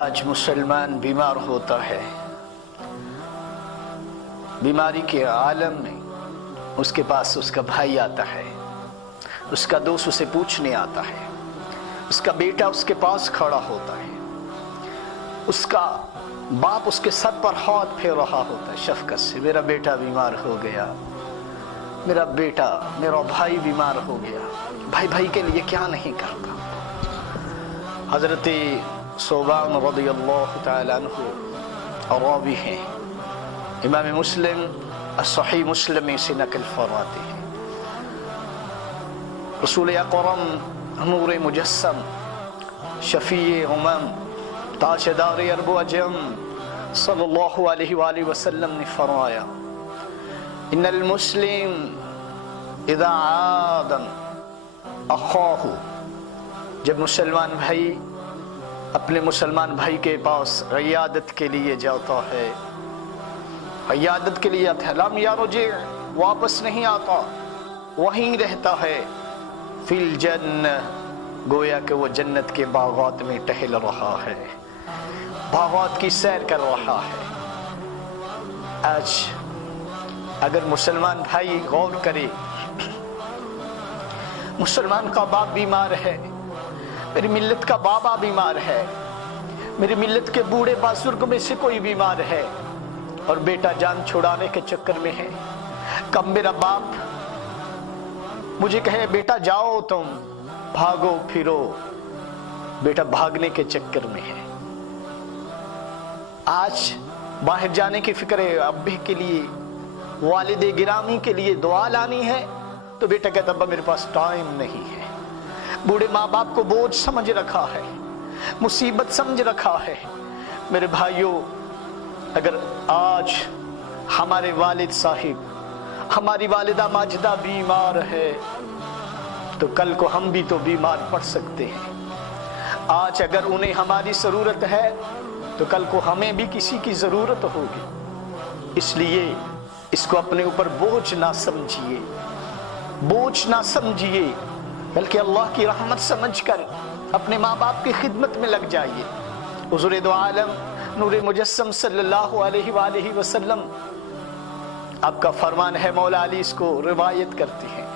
آج مسلمان بیمار ہوتا ہے، بیماری کے عالم میں اس کے پاس اس کا بھائی آتا ہے، اس کا دوست اسے پوچھنے آتا ہے، اس کا بیٹا اس کے پاس کھڑا ہوتا ہے، اس کا باپ اس کے سر پر ہاتھ پھیر رہا ہوتا ہے شفقت سے، میرا بیٹا بیمار ہو گیا، میرا بیٹا میرا بھائی بیمار ہو گیا۔ بھائی بھائی کے لیے کیا نہیں کرتا۔ حضرت صوبان رضی اللہ تعالیٰ عنہ راوی ہیں، امام مسلم صحیح مسلم میں سے نقل فرماتے ہیں، رسول اکرم نور مجسم شفیع امم تاجدار عرب و عجم صلی اللہ علیہ وآلہ وسلم نے فرمایا، ان المسلم اذا عاد اخاہ، جب مسلمان بھائی اپنے مسلمان بھائی کے پاس عیادت کے لیے جاتا ہے، عیادت کے لیے آتا ہے، لم یرجع، واپس نہیں آتا، وہیں رہتا ہے، فی الجنہ، گویا کہ وہ جنت کے باغات میں ٹہل رہا ہے، باغات کی سیر کر رہا ہے۔ آج اگر مسلمان بھائی غور کرے، مسلمان کا باپ بیمار ہے، میری ملت کا بابا بیمار ہے، میری ملت کے بوڑھے بزرگ میں سے کوئی بیمار ہے اور بیٹا جان چھڑانے کے چکر میں ہے، کب میرا باپ مجھے کہے بیٹا جاؤ تم بھاگو پھرو، بیٹا بھاگنے کے چکر میں ہے۔ آج باہر جانے کی فکر ہے، ابے کے لیے والد گرامی کے لیے دعا لانی ہے تو بیٹا کہتا ابا میرے پاس ٹائم نہیں ہے۔ بوڑھے ماں باپ کو بوجھ سمجھ رکھا ہے، مصیبت سمجھ رکھا ہے۔ میرے بھائیوں، اگر آج ہمارے والد صاحب، ہماری والدہ ماجدہ بیمار ہے تو کل کو ہم بھی تو بیمار پڑ سکتے ہیں۔ آج اگر انہیں ہماری ضرورت ہے تو کل کو ہمیں بھی کسی کی ضرورت ہوگی، اس لیے اس کو اپنے اوپر بوجھ نہ سمجھیے، بوجھ نہ سمجھیے، بلکہ اللہ کی رحمت سمجھ کر اپنے ماں باپ کی خدمت میں لگ جائیے۔ حضور دو عالم نور مجسم صلی اللہ علیہ وآلہ وسلم، آپ کا فرمان ہے، مولا علی اس کو روایت کرتے ہیں،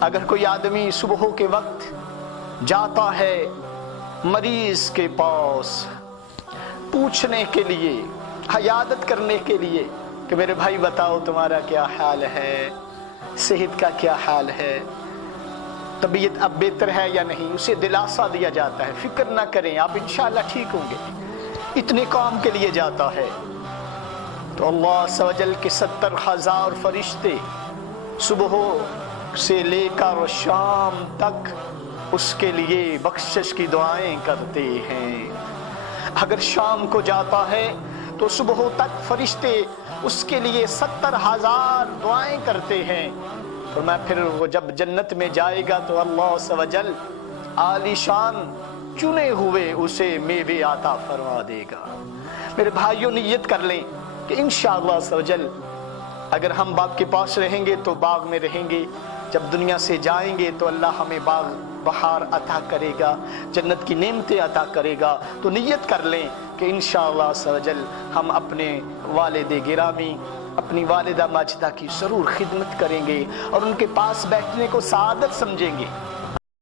اگر کوئی آدمی صبح کے وقت جاتا ہے مریض کے پاس پوچھنے کے لیے، عیادت کرنے کے لیے کہ میرے بھائی بتاؤ تمہارا کیا حال ہے، صحت کا کیا حال ہے، طبیعت اب بہتر ہے یا نہیں، اسے دلاسا دیا جاتا ہے، فکر نہ کریں آپ انشاءاللہ ٹھیک ہوں گے، اتنے کام کے لیے جاتا ہے تو اللہ عز و جل کے 70,000 فرشتے صبح سے لے کر شام تک اس کے لیے بخشش کی دعائیں کرتے ہیں۔ اگر شام کو جاتا ہے تو صبح تک فرشتے اس کے لیے 70,000 دعائیں کرتے ہیں، اور میں پھر وہ جب جنت میں جائے گا تو اللہ عز و جل عالی شان چنے ہوئے اسے میوے عطا فرما دے گا۔ میرے بھائیوں، نیت کر لیں کہ انشاءاللہ عز و جل اگر ہم باپ کے پاس رہیں گے تو باغ میں رہیں گے، جب دنیا سے جائیں گے تو اللہ ہمیں باغ بہار عطا کرے گا، جنت کی نعمتیں عطا کرے گا۔ تو نیت کر لیں کہ انشاءاللہ عز و جل ہم اپنے والد گرامی، اپنی والدہ ماجدہ کی ضرور خدمت کریں گے اور ان کے پاس بیٹھنے کو سعادت سمجھیں گے۔